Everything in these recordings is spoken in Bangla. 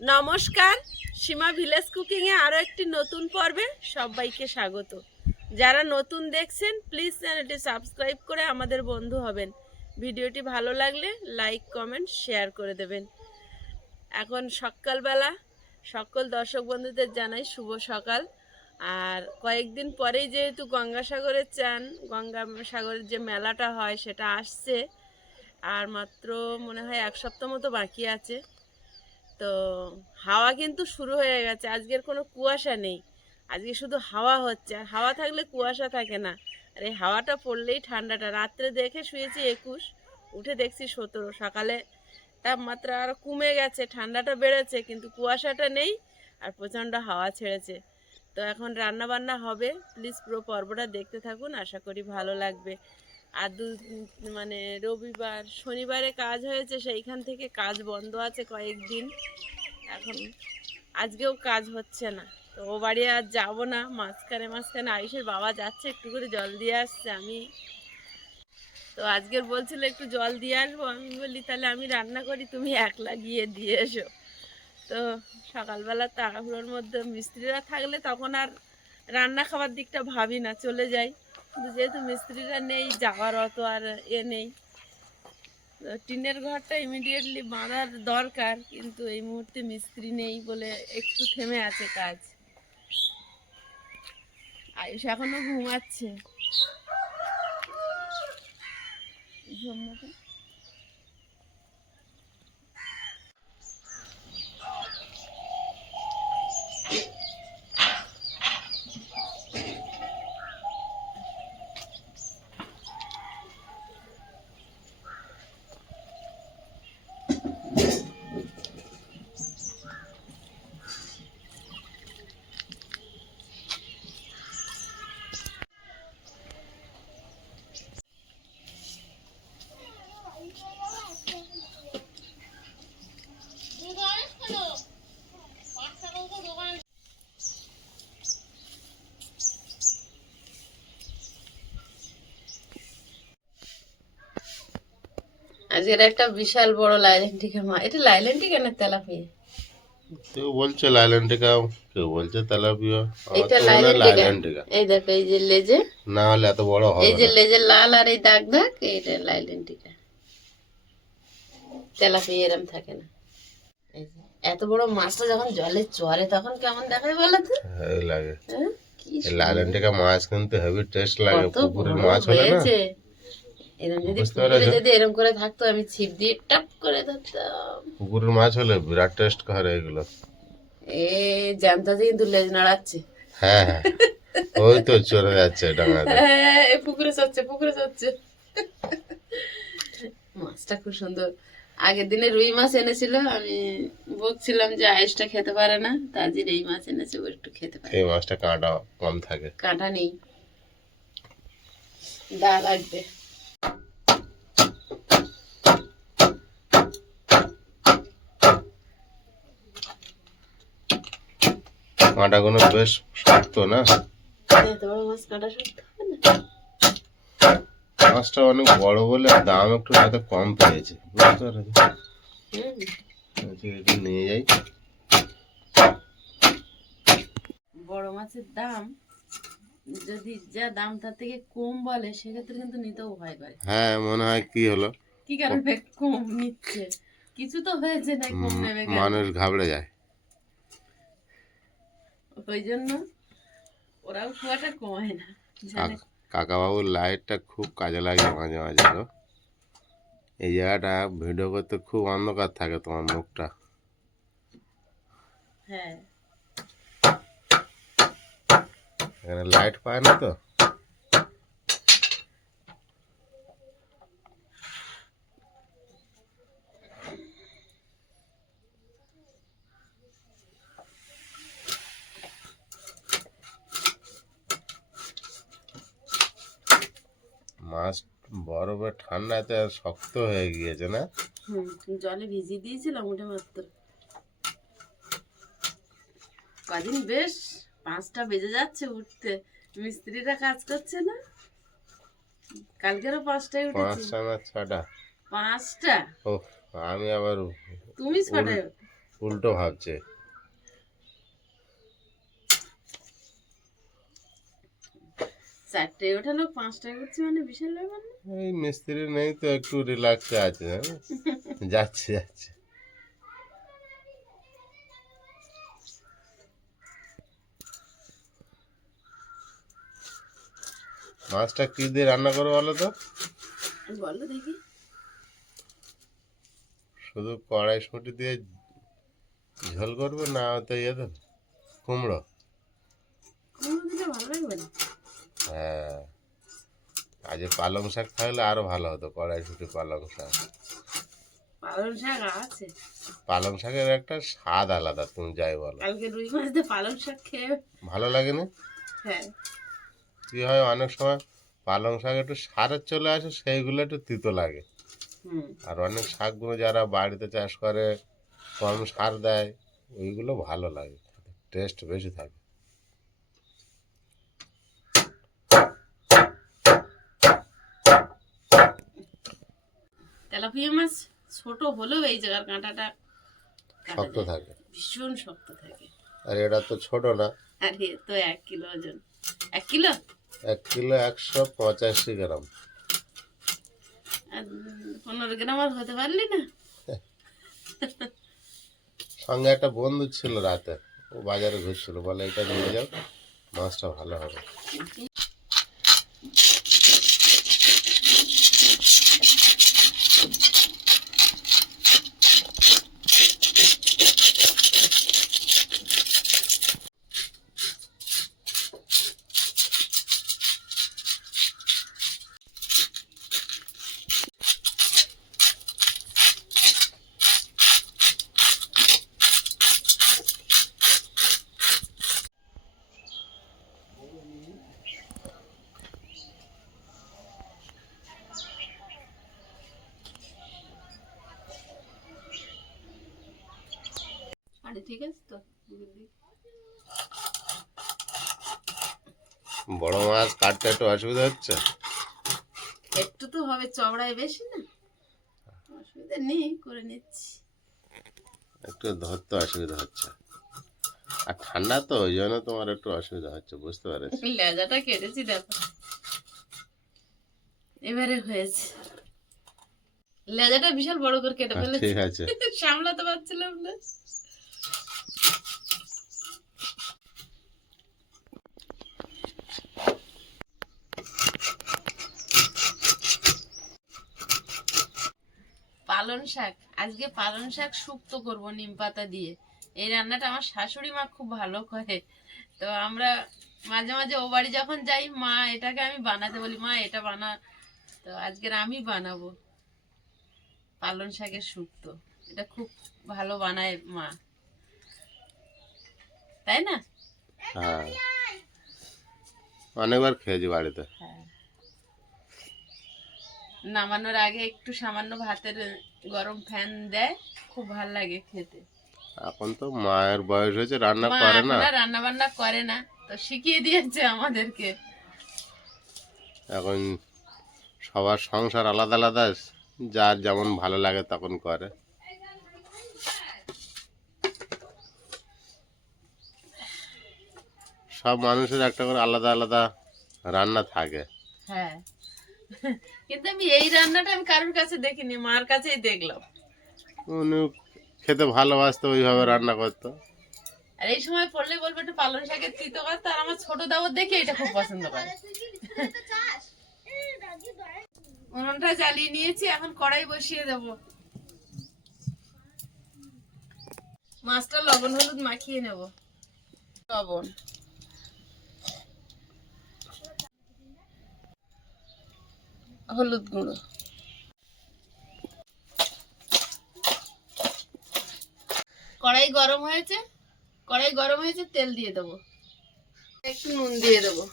নমস্কার, সীমা ভিলেজ কুকিংয়ে আরও একটি নতুন পর্বে সবাইকে স্বাগত। যারা নতুন দেখছেন প্লিজ চ্যানেলটি সাবস্ক্রাইব করে আমাদের বন্ধু হবেন। ভিডিওটি ভালো লাগলে লাইক কমেন্ট শেয়ার করে দেবেন। এখন সকালবেলা, সকল দর্শক বন্ধুদের জানাই শুভ সকাল। আর কয়েকদিন পরেই যেহেতু গঙ্গাসাগরের চান, গঙ্গাসাগরের যে মেলাটা হয়, সেটা আসছে। আর মাত্র মনে হয় এক সপ্তাহ মতো বাকি আছে। তো হাওয়া কিন্তু শুরু হয়ে গেছে। আজকের কোনো কুয়াশা নেই। আজকে শুধু হাওয়া হচ্ছে। আর হাওয়া থাকলে কুয়াশা থাকে না। আর এই হাওয়াটা পড়লেই ঠান্ডাটা। রাত্রে দেখে শুয়েছি একুশ, উঠে দেখছি সতেরো। সকালে তাপমাত্রা আর কমে গেছে, ঠান্ডাটা বেড়েছে, কিন্তু কুয়াশাটা নেই আর প্রচণ্ড হাওয়া ছেড়েছে। তো এখন রান্না বান্না হবে। প্লিজ পুরো পর্বটা দেখতে থাকুন। আশা করি ভালো লাগবে। আর দু মানে রবিবার, শনিবারে কাজ হয়েছে, সেইখান থেকে কাজ বন্ধ আছে কয়েকদিন। এখন আজকেও কাজ হচ্ছে না। তো ও বাড়ি আর যাব না, মাঝখানে মাঝখানে আয়ুষের বাবা যাচ্ছে, একটু করে জল দিয়ে আসছে আমি। তো আজকের বলছিল একটু জল দিয়ে আসব, আমি বলি তাহলে আমি রান্না করি, তুমি একলা গিয়ে দিয়ে এসো। তো সকালবেলা তাড়াহুড়োর মধ্যে মিস্ত্রিরা থাকলে তখন আর রান্না খাবার দিকটা ভাবি না, চলে যাই। কিন্তু যেহেতু মিস্ত্রিরা নেই, যাওয়ার অত আর এ নেই। টিনের ঘরটা ইমিডিয়েটলি বাঁধার দরকার, কিন্তু এই মুহূর্তে মিস্ত্রি নেই বলে একটু থেমে আছে কাজ। আয়ুষ এখনও ঘুমাচ্ছে। ঘুম না তো? আজকের একটা বিশাল বড় লাইলেন্টিকা মা। এটা লাইলেন্টিকা না তেলাপিয়া? কেউ বলছে লাইল্যান্ডিকা কেউ বলছে তেলাপিয়া এটা হয় লাইলেন্টিকা। এই দেখো এই যে লেজে। না হলে এত বড় হবে এই যে লেজে লাল আর এই দাগ দাগ এটা লাইলেন্টিকা। তেলাপিয়া এরম থাকে না। এই এত বড় মাছটা যখন জলে চড়ে তখন কেমন দেখায় বলো তো? লাগে। হ্যাঁ? কি এই লাইল্যান্ডিকা মাছ কিন্তু হেভি টেস্ট লাগে পুকুরের মাছ হলে না। এরম যদি পুকুরে যদি এরম করে থাকতো আমি ছিপ দিয়ে টাপ করে ধরতাম। পুকুরের মাছ হলে বিরাট টেস্ট করে এগুলো। এ জ্যামটাতে কিন্তু লেজ নাড়াচ্ছে। হ্যাঁ হ্যাঁ। ওই তো চলে যাচ্ছে ডাঙাতে হ্যাঁ এ পুকুরে চড়ছে পুকুরে চড়ছে। মাছটা খুব সুন্দর। আগের দিনে রুই মাছ এনেছিল আমি বকছিলাম যে আয়েসটা খেতে পারে না তাজির এই মাছ এনেছে ও একটু খেতে পারে। এই মাছটা কাঁটা কম থাকে। কাঁটা নেই। দা লাগবে। কাঁটাগুলো বেশ শক্ত না? হবে না? মাছটা অনেক বড় বলে দাম একটু হয়তো কম পেয়েছে বুঝতে পেরেছ হুম। নিয়ে যাই। বড় মাছের দাম যদি যা দাম তার থেকে কম বলে সেক্ষেত্রে কিন্তু নিতেও ভয় করে। হ্যাঁ মনে হয় কি হলো? কি কারণে কম নিচ্ছে? কিছু তো হয়েছে না কম নেবে মানুষ ঘাবড়ে যায়। ওই জন্য ওরাও খুব কমায় না। কাকাবাবুর লাইটটা খুব কাজে লাগে মাঝে মাঝে তো এই জায়গাটা ভিডিও করতে খুব অন্ধকার থাকে তোমার মুখটা। হ্যাঁ। এখানে লাইট পায় না তো মাছ বরফে ঠান্ডাতে শক্ত হয়ে গিয়েছে না? হুম জলে ভিজিয়ে দিয়েছিলাম ওটা মাত্র। কদিন বেশ পাঁচটা বেজে যাচ্ছে উঠতে। মিস্ত্রিরা কাজ করছে না? কালকেরও পাঁচটায় উঠেছি। পাঁচটা না ছটা? পাঁচটা? ও আমি আবার তুমি ছটায় উল্টো ভাবছে। চারটে ওঠানো পাঁচটা করছে মানে বিশাল ব্যাপার না। এই মিস্ত্রি নেই তো একটু রিল্যাক্সে আছে জানো? যাচ্ছে যাচ্ছে। মাছটা কি দিয়ে রান্না করো বলো তো? বলো দেখি। শুধু কড়াইশুঁটি দিয়ে ঝোল করবে না তো ইয়ে দেবে কুমড়ো? কুমড়ো দিলে ভালো লাগবে না? হ্যাঁ। আজ পালং শাক থাকলে আরও ভালো হতো কড়াইশুঁটি পালং শাক। পালং শাক আছে। পালং শাকের একটা স্বাদ আলাদা তুমি যাই বলো। কালকে রুই মাছ দিয়ে পালং শাক খেয়ে ভালো লাগেনি? হ্যাঁ। কি হয় অনেক সময় পালং শাক একটু সারের চলে আসে সেইগুলো একটু তিতো লাগে। আর অনেক শাকগুলো যারা বাড়িতে চাষ করে কম সার দেয় ওইগুলো ভালো লাগে টেস্ট বেশি থাকে। তেলাপিয়া মাছ ছোট হলেও এই জায়গার কাঁটাটা শক্ত থাকে। ভীষণ শক্ত থাকে। আর এটা তো ছোট না। আর তো এক কিলো ওজন। এক কিলো? এক কিলো একশো পঁচাশি গ্রাম। আর পনেরো গ্রাম আর হতে পারলি না? সঙ্গে একটা বন্ধু ছিল রাতে। ও বাজারে ঘুরছিল। বলে এটা নিয়ে যাও মাছটা ভালো হবে। ঠিক আছে তো? বড় মাছ কাটতে একটু অসুবিধা হচ্ছে? একটু তো হবে চওড়ায় বেশি না। অসুবিধা নেই করে নিচ্ছি। একটু ধরতে অসুবিধা হচ্ছে। আর ঠান্ডা তো ওই জন্য তোমার একটু অসুবিধা হচ্ছে বুঝতে পেরেছি। লেজাটা কেটেছি দেখো। এবারে হয়েছে। লেজাটা বিশাল বড় করে কেটে ফেলেছি। ঠিক আছে। সামলাতে পারছিলাম না। পালং শাক। আজকে পালং শাক শুক্তো করব নিম পাতা দিয়ে। এই রান্নাটা আমার শাশুড়ি মা খুব ভালো করে। তো আমরা মাঝে মাঝে ও বাড়ি যখন যাই মা এটাকে আমি বানাতে বলি মা এটা বানা। তো আজকের আমি বানাবো পালং শাকের শুক্তো এটা খুব ভালো বানায় মা। তাই না? হ্যাঁ। অনেকবার খেয়েছি বাড়িতে। হ্যাঁ। নামানোর আগে একটু সামান্য ভাতের গরম ফ্যান দেয় খুব ভালো লাগে খেতে। এখন তো মায়ের বয়স হয়েছে রান্না করে না। রান্না বান্না করে না তো শিখিয়ে দিয়েছে আমাদেরকে। এখন সবার সংসার আলাদা আলাদা যার যেমন ভালো লাগে তখন করে। সব মানুষের একটা করে আলাদা আলাদা রান্না থাকে। হ্যাঁ। কিন্তু আমি এই রান্নাটা আমি কারোর কাছে দেখিনি মার কাছেই দেখলাম। উনি খেতে ভালোবাসতো ওইভাবে রান্না করতো। আর এই সময় পড়লে বলব একটু পালং শাকের তিতো করতে আর আমার ছোট দাবর দেখে এটা খুব পছন্দ করে। উনুনটা জ্বালিয়ে নিয়েছি এখন কড়াই বসিয়ে দেব। মাছটা লবণ হলুদ মাখিয়ে নেব। লবণ। হলুদ গুঁড়ো। কড়াই গরম হয়েছে, কড়াই গরম হয়েছে, তেল দিয়ে দেবো। একটু নুন দিয়ে দেবো।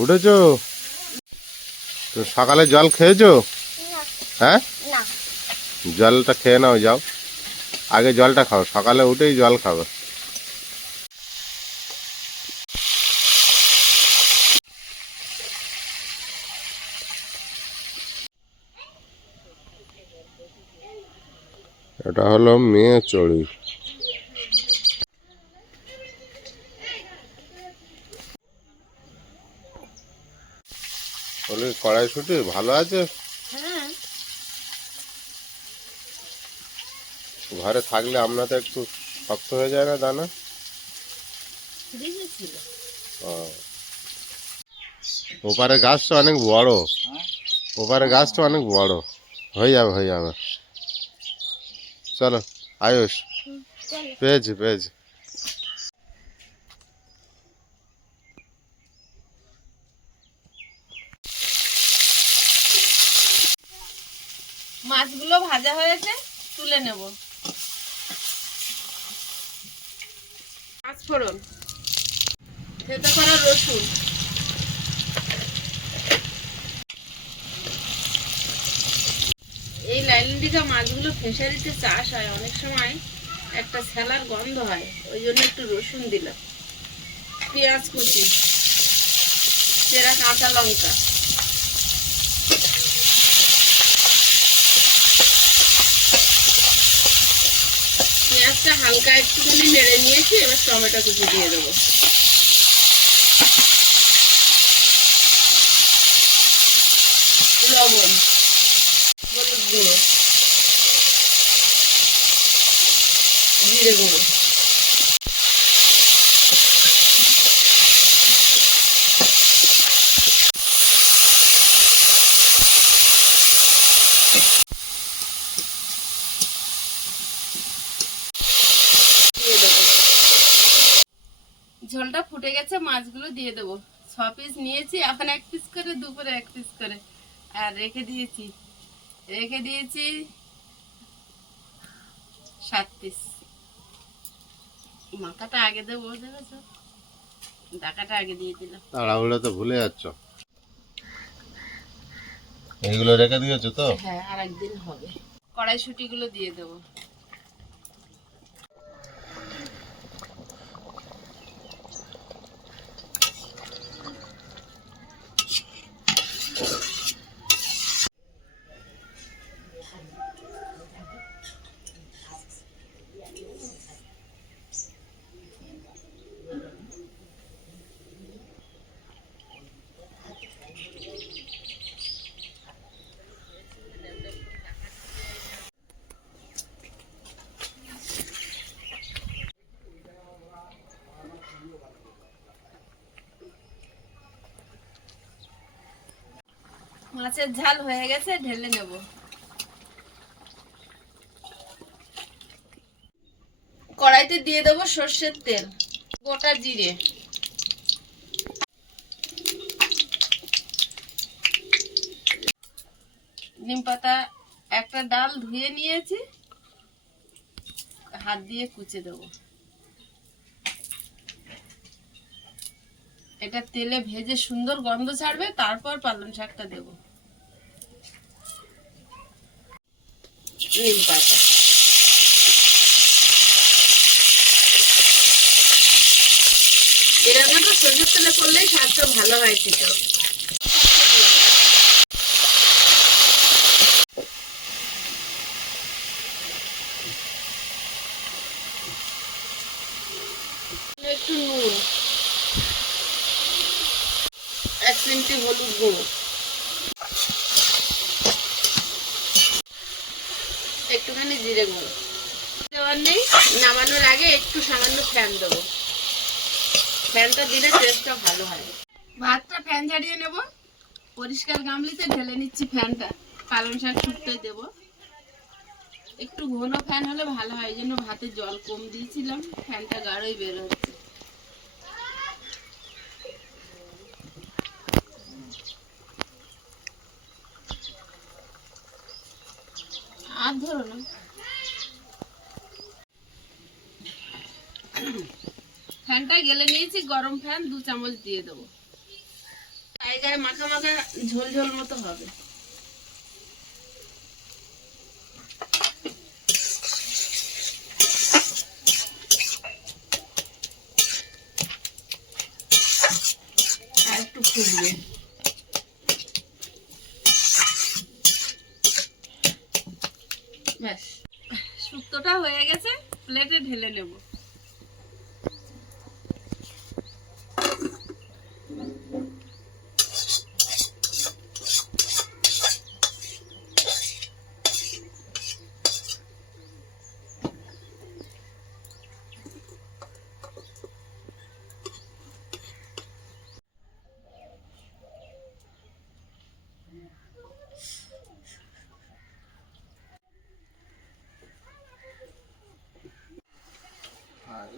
উঠেছো? তো সকালে জল খেয়েছো? হ্যাঁ? জলটা খেয়ে নাও যাও। আগে জলটা খাও সকালে উঠেই জল খাবে। এটা হলো মেয়ে চড়ি। কড়াইশুটি ভালো আছে? ঘরে থাকলে আপনার তো একটু শক্ত হয়ে যায় না দানা ও। ওপারে গাছটা অনেক বড়। ওপারে গাছটা অনেক বড়। হয়ে যাবে হয়ে যাবে। চলো আয়ুষ। পেয়েছি পেয়েছি। মাছগুলো ভাজা হয়েছে তুলে নেব। ফোড়ন। থেতো করা রসুন। এই লাইলিকা মাছগুলো ফিশারিতে চাষ হয়, অনেক সময় একটা স্যালার গন্ধ হয়, ওই জন্য একটু রসুন দিলাম। পেঁয়াজ কুচি, চেরা কাঁচা লঙ্কা। হালকা একটুখানি নেড়ে নিয়েছি এবার টমেটো কুচি দিয়ে দেবো। লবণ হলুদ গুঁড়ো জিরে গুঁড়ো দিয়ে দেবো ঝোলটা ফুটে গেছে মাছগুলো দিয়ে দেবো। ছ পিস নিয়েছি এখন এক পিস করে দুপুরে এক পিস করে। আর রেখে দিয়েছি রেখে দিয়েছি সাত পিস মাথাটা আগে দেবো দেখেছ ডাকাটা আগে দিয়ে দিলাম। তাড়াহুড়ো তো ভুলে যাচ্ছ। এইগুলো রেখে দিয়েছ তো? হ্যাঁ আর একদিন হবে। কড়াইশুটিগুলো দিয়ে দেবো। মাছের ঝাল হয়ে গেছে, ঢেলে নেব। কড়াইতে দিয়ে দেবো সর্ষের তেল, গোটা জিরে। নিম পাতা একটা ডাল ধুয়ে নিয়েছি, হাত দিয়ে কুচে দেবো। এটা তেলে ভেজে সুন্দর গন্ধ ছাড়বে, তারপর পালং শাকটা দেব। এরকম তো সরষের তেলে করলেই স্বাদটা ভালো হয় খেতে একটু নুন এক চিমটি হলুদ গুঁড়ো একটুখানি জিরে গুঁড়ো দেওয়ার নেই নামানোর আগে একটু সামান্য ফ্যান দেবো। ফ্যানটা দিলে টেস্টটা ভালো হয়। ভাতটা ফ্যান ঝাড়িয়ে নেব। পরিষ্কার গামলিতে ঢেলে নিচ্ছি ফ্যানটা পালং শাক শুকতে দেবো। একটু ঘন ফ্যান হলে ভালো হয় জন্য ভাতে জল কম দিয়েছিলাম। ফ্যানটা গাঢ়ই বের হচ্ছে। আর ধরো না। ফ্যানটা গেলে নিয়েছি, গরম ফ্যান, দু চামচ দিয়ে দেবো। গায়ে গায়ে মাখা মাখা ঝোল ঝোল মতো হবে। একটু ব্যাস। শুকিয়ে প্লেটে ঢেলে নেব।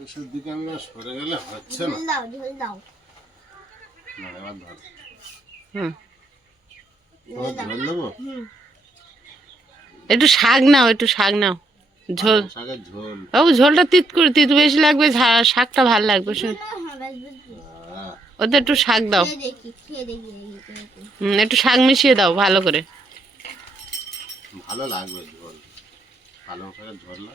এসব দিকে আমরা সরে গেলে হচ্ছে না। দাও ঝোল দাও। না এবার ধর। হুম। ঝোল দেবো? একটু শাক নাও একটু শাক নাও। ঝোল। বাবু ঝোলটা তিত করে তিত বেশি লাগবে শাকটা ভালো লাগবে ওতে একটু শাক দাও। হুম, একটু শাক মিশিয়ে দাও ভালো করে। ভালো লাগবে ঝোল। পালং শাকের ঝোল না।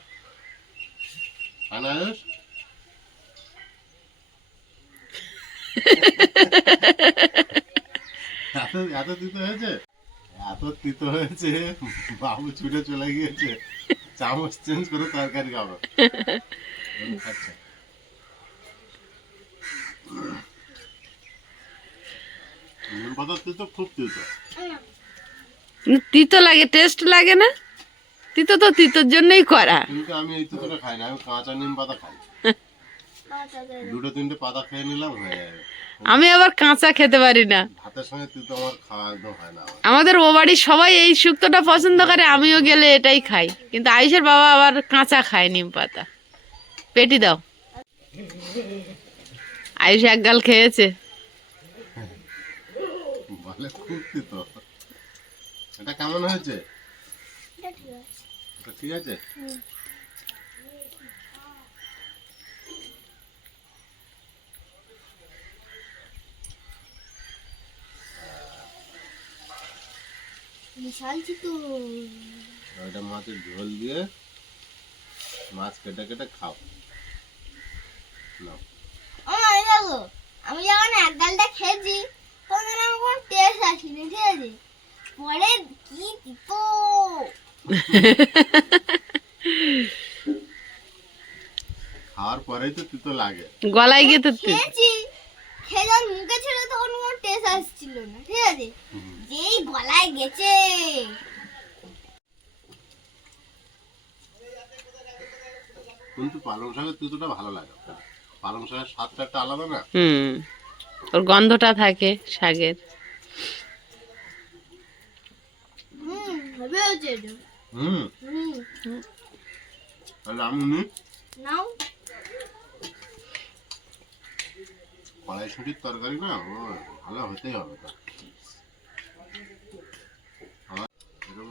এত তিতো হয়েছে? এত তিতো হয়েছে বাবু ছুটে চলে গিয়েছে। চামচ চেঞ্জ করে তরকারি খাব। আচ্ছা তিতো খুব তিতো। তিতো লাগে টেস্ট লাগে না। তিতো তো তিতোর জন্যই করা। কিন্তু আমি এই তিতোটা খাই না আমি কাঁচা নিম পাতা খাই। দুটো তিনটে পাতা খেয়ে নিলাম হয়ে যাবে আমি আবার কাঁচা খেতে পারি না। ভাতের সঙ্গে তিতো আমার খাওয়া একদম হয় না আমাদের ও বাড়ির সবাই এই শুক্তোটা পছন্দ করে আমিও গেলে এটাই খাই। কিন্তু আয়ুষের বাবা আবার কাঁচা খায় নিম পাতা। পেটি দাও। আয়ুষ এক গাল খেয়েছে। বলে এটা কেমন হয়েছে? ঠিক আছে। বিশাল ওইটা মাছের ঝোল দিয়ে মাছ কেটে কেটে খাও। নাও। আমি দেখো আমি যখন এক ডালটা খেয়েছি তখন আমার কোনো টেস্ট আসেনি ঠিক আছে? পরে কি তিতো খাওয়ার পরেই তো তিতো লাগে। গলায় গিয়ে তো খেয়েছি। খেয়ে যখন মুখে ছিল টেস্ট আসছিল না ঠিক আছে? যেই গলায় গেছে। কিন্তু পালং শাকের তিতোটা ভালো লাগে। পালং শাকের স্বাদটা একটা আলাদা না? হুম ওর গন্ধটা থাকে শাকের। হুম হবে হয়েছে হুম? হুম। তাহলে আমি নাও। কড়াইশুটির তরকারি না? ও ভালো হতেই হবে তো। এরকম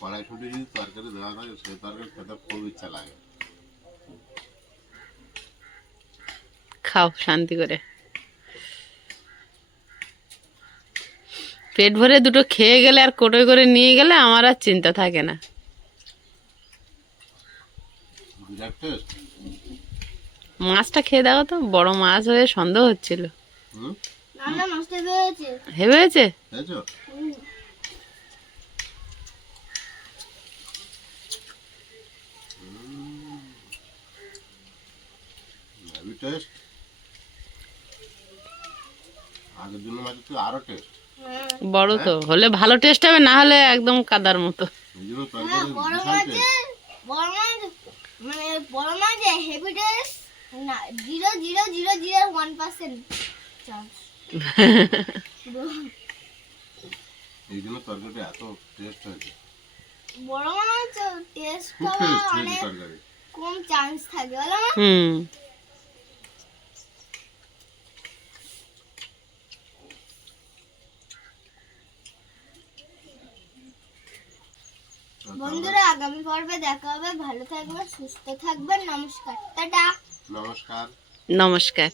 কড়াইশুটি যদি তরকারি দেওয়া থাকে সেই তরকারি খেতে খুব ইচ্ছা লাগে। খাও শান্তি করে। পেট ভরে দুটো খেয়ে গেলে আর কোটোয় করে নিয়ে গেলে আমার আর চিন্তা থাকে না। মাছটা খেয়ে দেখো তো বড় মাছ হয়ে সন্দেহ হচ্ছিল। হয়ে হয়েছে। টেস্ট আগের দিনের আরও টেস্ট হ্যাঁ। বড় তো হলে ভালো টেস্ট হবে না হলে একদম কাদার মতো। হ্যাঁ মানে বড় মাছে হেভি টেস্ট না zero zero zero zero one percent chance এই জন্য তরকারিটা এত টেস্ট হয়েছে বড় খুব হওয়া টেস্ট অনেক কম চান্স থাকে বলো না হুম বন্ধুরা আগামী পর্বে দেখা হবে। ভালো থাকবেন সুস্থ থাকবেন। নমস্কার। টাটা। নমস্কার। নমস্কার।